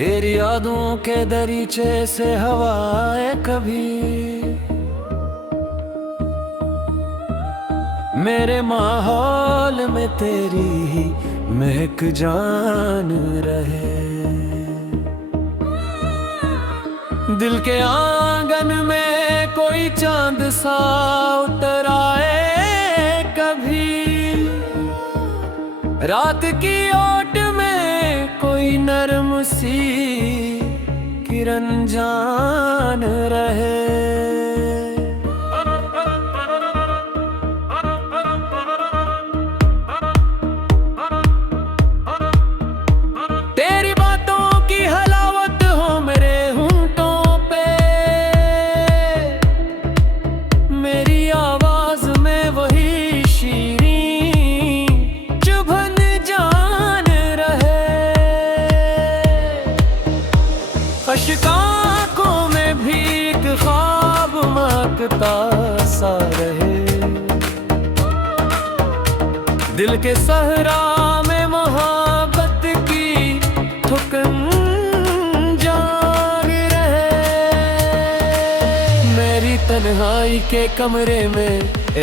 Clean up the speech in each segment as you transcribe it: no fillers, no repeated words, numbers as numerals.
तेरी यादों के दरीचे से हवाएं कभी मेरे माहौल में तेरी ही महक जान रहे। दिल के आंगन में कोई चांद सा उतर आए कभी, रात की ओट में कोई नरम सी किरण जान रहे। तेरी बातों की हलावत हो मेरे होंठों पे, मेरी आवाज में वही शीरीं चुभन जान रहे। अश्कांकों में भी एक ख्वाब महकता सा रहे। दिल के सहरा में मोहब्बत की थुकन जाग रहे। मेरी तन्हाई के कमरे में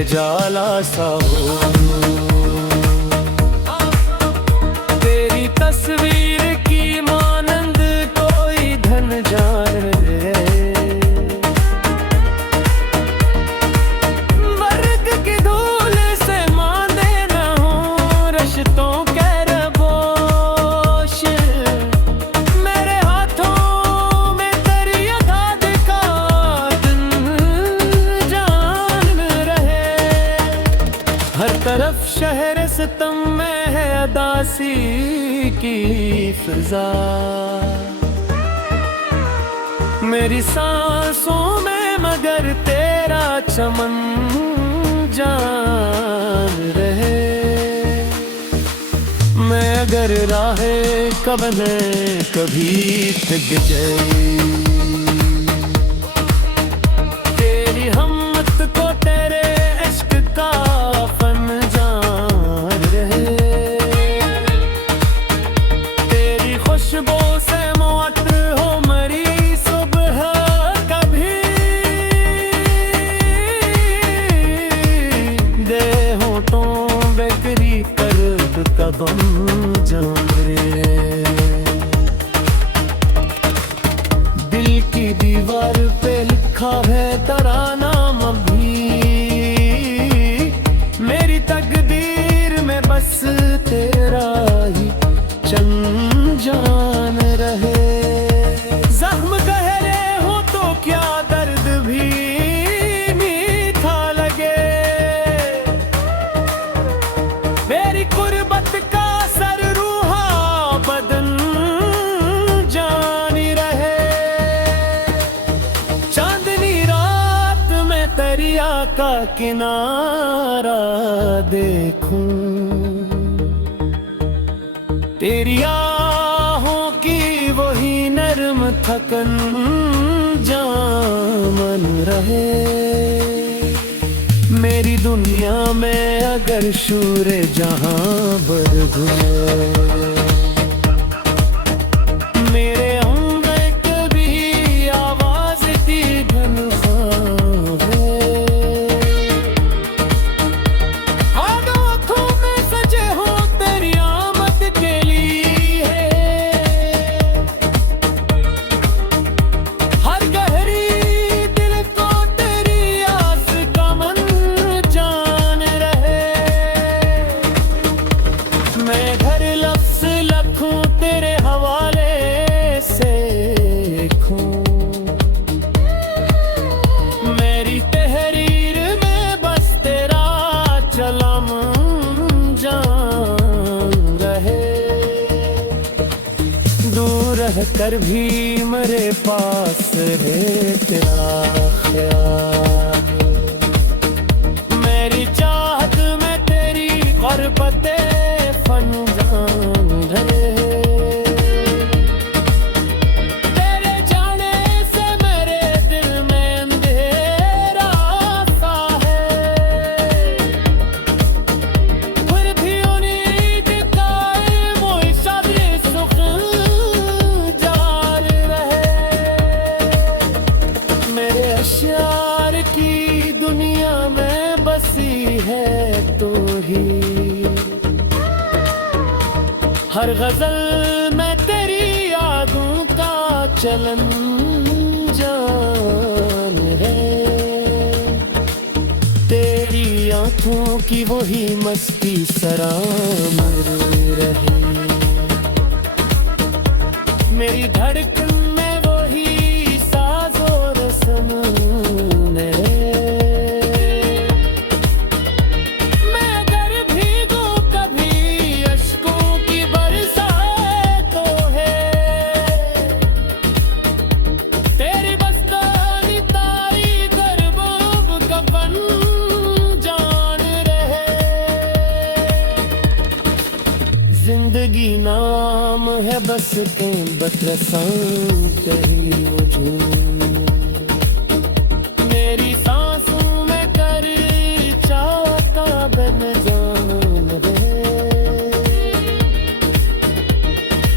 उजाला सा हो, तेरी तस्वीर की मानंद कोई धन जान रहे। वर्ग की धूल से मांदे न हो रिश्तों के रबोश, मेरे हाथों में तेरी याद का दिन जान रहे। हर तरफ शहर सितम में है अदासी की फिजा, मेरी सांसों में मगर तेरा चमन जान रहे। मैं अगर राहे कबने कभी थक जाए, तेरी हिम्मत को तेरे इश्क का फन जान रहे। तेरी खुशबू से मुअत्तर हो मरी सुबह कभी, दे होठों बेकरी कर कदम जान रे। दिल की दीवार पे लिखा है तेरा नाम अभी, मेरी तकदीर में बस तेरा ही चंद जान रहे। जख्म गहरे हो तो क्या दर्द भी मीठा लगे, मेरी कुर्बत का सर रूहा बदन जानी रहे। चांदनी रात में दरिया का किनारा देखूं, तेरी आहों की वही नर्म थकन जामन रहे। मेरी दुनिया में अगर शूरे जहां बरगुए, मेरे उम्र कभी आवाज की धन खावे। आंखों में सजे हो तेरी आमद के लिए, हर गहरी दिल को तेरी आस का मन जान रहे। मैं घर लफ्ज़ लखूं तेरे हवाले से लिखूं, मेरी तहरीर में बस तेरा चलम जान रहे। दूर रह कर भी मेरे पास रहे तेरा ख्याल, मेरी चाहत में तेरी गुर्बत फन जान रहे। तेरे जाने से मेरे दिल में अंधेरा सा है, फिर भी उन्हीं का मोई सब्र सुख हर गजल में तेरी यादों का चलन जान है। तेरी आंखों की वही मस्ती सरामर रहे। मेरी धड़कन में वही साज़ो रस्म रहे। मैं अगर भीगूं कभी अश्कों की बरसात तो है तेरी बस्तानी ताई गरबूब कफन जान रहे। जिंदगी नाम है बस के बतरसां कहीं वजूद। मेरी सांसों में कर चाहता बन जान है।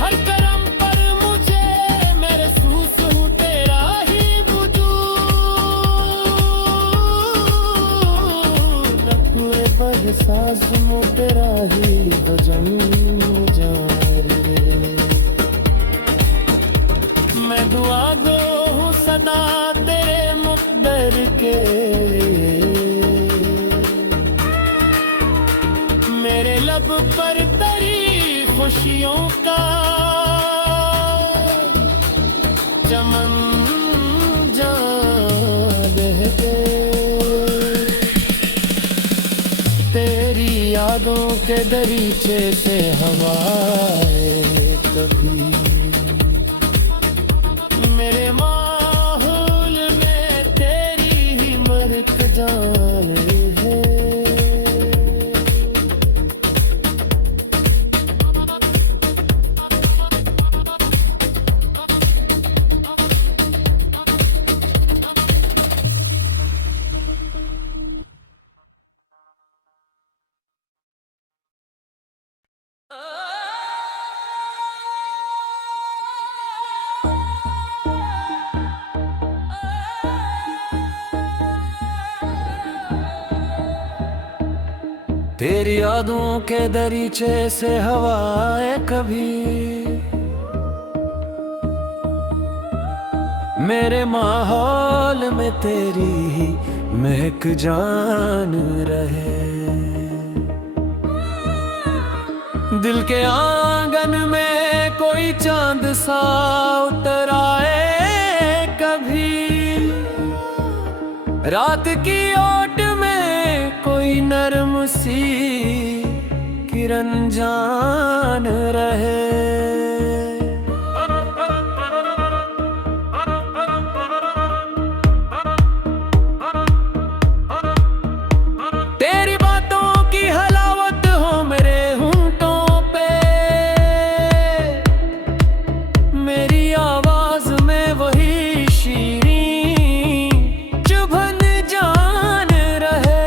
हर करम पर मुझे मेरे सूसू तेरा ही वजूद। नखरे पर सांस मो तेरा ही वजन जान रे। मैं दुआ गो हूँ सदा तेरे मुक़द्दर के। मेरे लब पर तेरी खुशियों का चमन जान है। तेरी यादों के दरीचे से हवाए कभी मेरे माहौल में तेरी ही मरक जान है। तेरी यादों के दरीचे से हवाएं कभी मेरे माहौल में तेरी ही महक जान रहे। दिल के आंगन में कोई चांद सा उतर आए कभी। रात की ओट में कोई नरम सी किरण जान रहे। तेरी बातों की हलावत हो मेरे होंठों पे। मेरी आवाज में वही शीरीं चुभन जान रहे।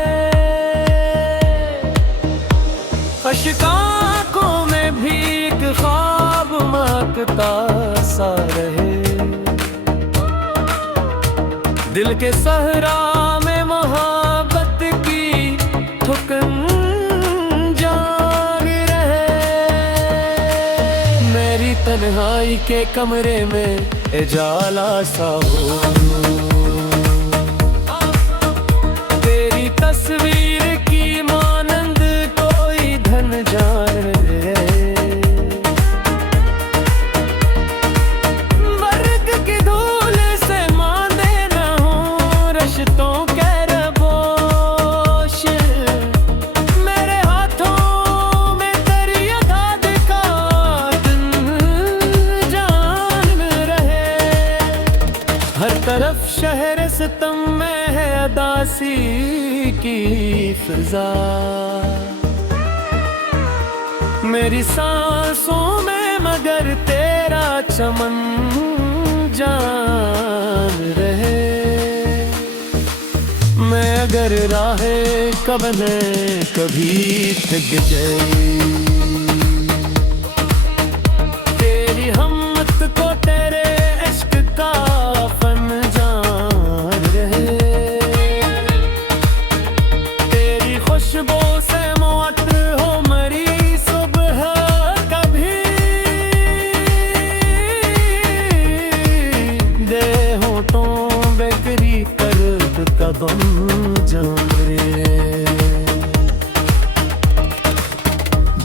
अश्कों में भी एक ख्वाब महकता सा रहे। दिल के सहरा में मोहब्बत की थुकन जान रहे। मेरी तन्हाई के कमरे में उजाला सा हो। तेरी तस्वीर की मानंद कोई धन जान रहे। वर्ग की धूल से मांदे न हो रिश्तों के रबोश। मेरे हाथों में तेरी याद का दिन जान रहे। हर तरफ शहर सितम में है अदासी की फिजा। मेरी सांसों में मगर तेरा चमन जान रहे। मैं अगर राहे कबने कभी थक जाए। तेरी हिम्मत को तेरे इश्क का फन जान रहे। तेरी खुशबू से मुअत्तर हो मरी सुबह कभी का गम जान रे।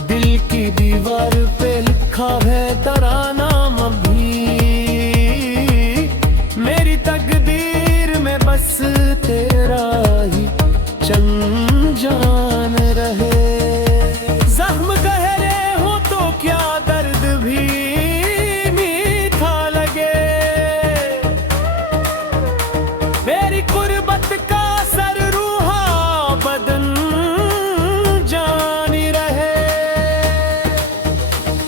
दिल की दीवार पे लिखा है तेरा नाम अभी, मेरी तकदीर में बस तेरा ही जान रहे। जख्म गहरे हो तो क्या दर्द भी मीठा लगे, मेरी कुर्बत का सर रूहा बदन जानी रहे।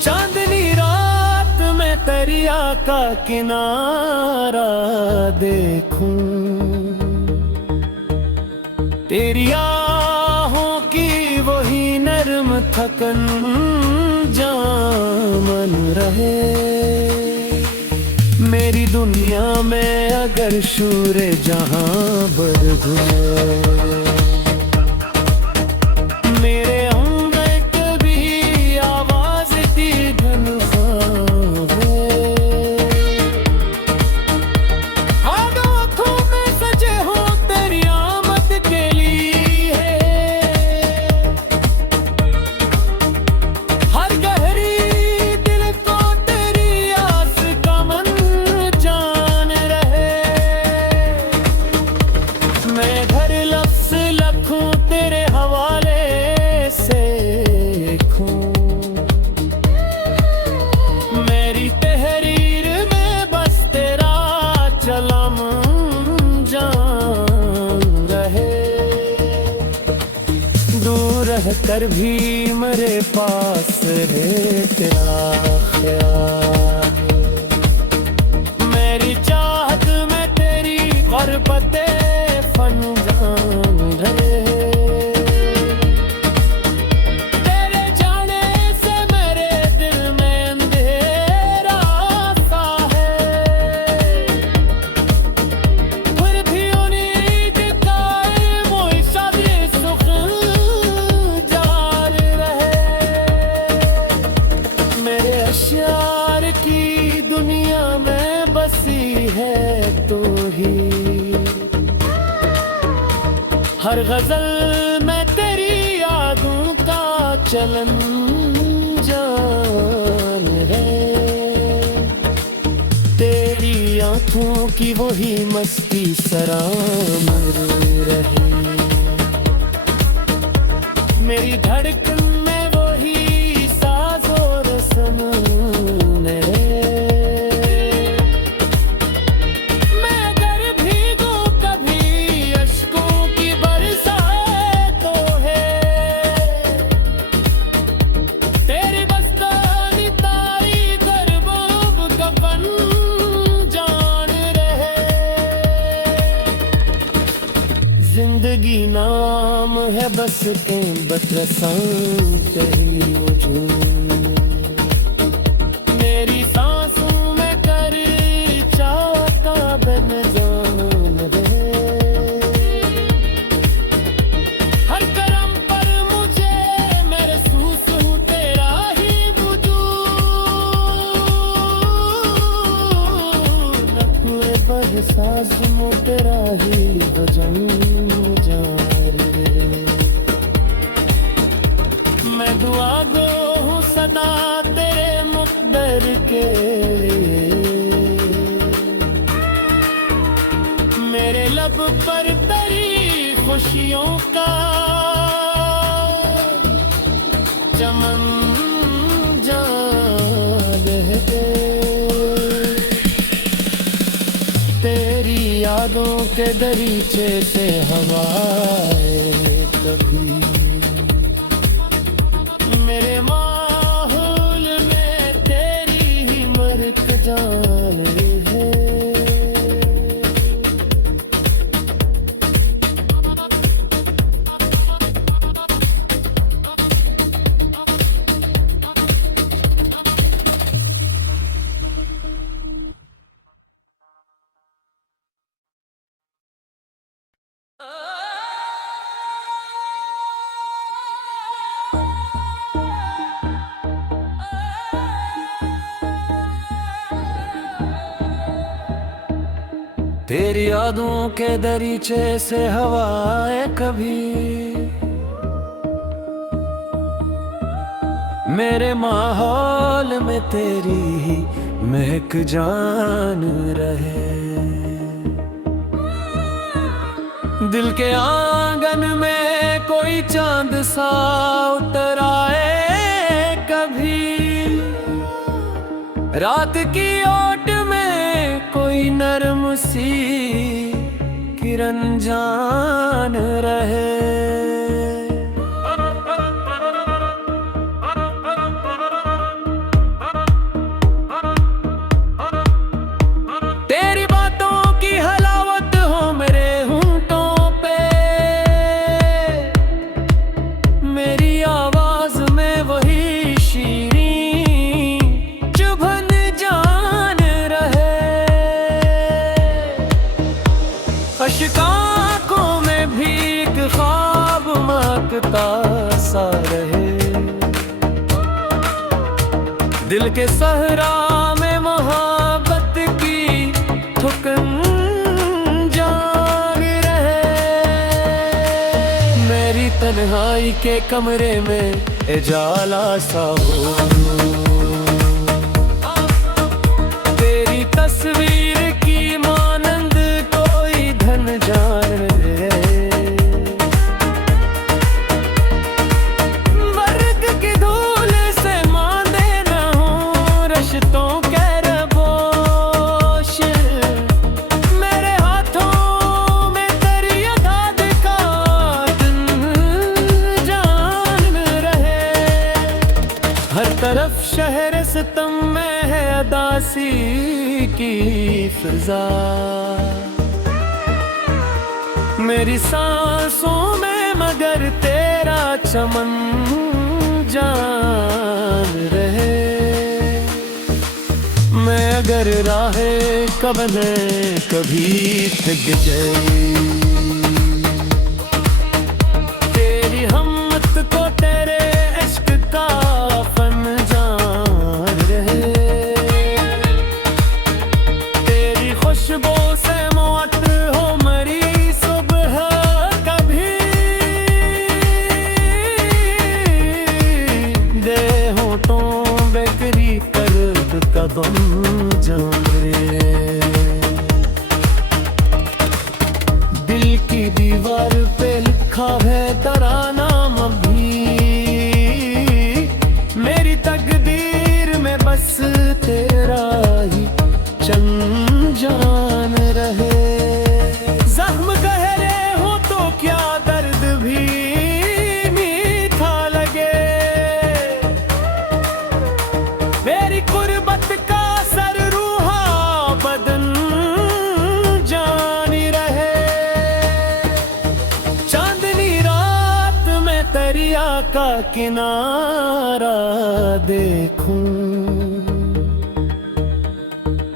चांदनी रात में दरिया का किनारा देखूं, तेरी आहों की वही नर्म थकन जामन रहे। मेरी दुनिया में अगर शूरे जहां बरगुए, मेरे अंदर कभी आवाज थी धनख्वां है। आंखों में सजे हो तेरी आमद के लिए, हर गहरी दिल को तेरी आस का मन जान रहे। मैं घर लफ्ज़ लखूं तेरे हवाले से लिखूं, मेरी तहरीर में बस तेरा चलम जान रहे। दूर रहकर भी मेरे पास है तेरा ख्याल, मेरी चाहत में तेरी गुर्बते फन जान रहे। तेरे जाने से मेरे दिल में अंधेरा सा है, फिर भी उम्मीद का वो शब सुख जार रहे। मेरे अश्यार की दुनिया में बसी है तू ही, हर गजल में तेरी यादों का चलन जान है। तेरी आंखों की वही मस्ती सरामर रहे, मेरी धड़कन में वही साज और रस्म रहे। मैं अगर भीगूं कभी अश्कों की बरसात तो है, तेरी बस्तानी तारी दरबाब का बन जान रहे। जिंदगी नाम है बस के बतरसां तेरी वजूद, मेरी सांसों में कर चाहता बन जान रहे। हर करम पर मुझे महसूस हो तेरा ही वजूद, नखरे पर साज मो तेरा ही भजन जारी रे। मैं दुआ गो हूँ सदा तेरे मुक़द्दर के, मेरे लब पर तेरी खुशियों का चमन जान है। तेरी यादों के दरीचे से हवाएं कभी, मेरे माहौल में तेरी ही मर्क जान है। तेरी यादों के दरीचे से हवाएं कभी मेरे माहौल में तेरी ही महक जान रहे। दिल के आंगन में कोई चांद सा उतर आए कभी, रात की ओट में कोई नरम सी किरण जान रहे। तेरी बातों की हलावत हो मेरे होंठों पे, मेरी आवाज में वही शीरीं चुभन जान रहे। अश्कों में भी एक ख्वाब महकता सा रहे। दिल के सहरा में मोहब्बत की थुकन जाग रहे। मेरी तन्हाई के कमरे में उजाला सा हो, तेरी तस्वीर की मानंद कोई धन जान रहे। वर्ग की धूल से मांदे न हो रिश्तों के रबोश, मेरे हाथों में तेरी याद का दिन जान रहे। हर तरफ शहर सितम में है अदासी की फिजा, मेरी सांसों में मगर तेरा चमन जान रहे। मैं अगर राहे कबने कभी थक जाए, तेरी हिम्मत को तेरे इश्क का फन जान रहे। तेरी खुशबू से मौत हो मरी सुबह कभी, दे होठों बेकरी कर कदम जान रे। दिल की दीवार पे लिखा है तेरा नाम भी, मेरी तकदीर में बस तेरा ही चंद जान रहे। जख्म गहरे हो तो क्या दर्द भी मीठा लगे, मेरी कुर्बत का सर रूहा बदन जान रहे। चांदनी रात में दरिया का किनारा देखूं,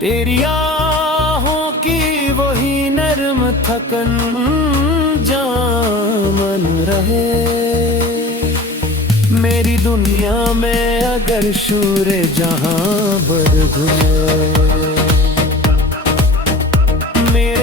तेरी आहों की वही नर्म थकन जामन रहे। मेरी दुनिया में अगर शूरे जहां बढ़ गए, मेरे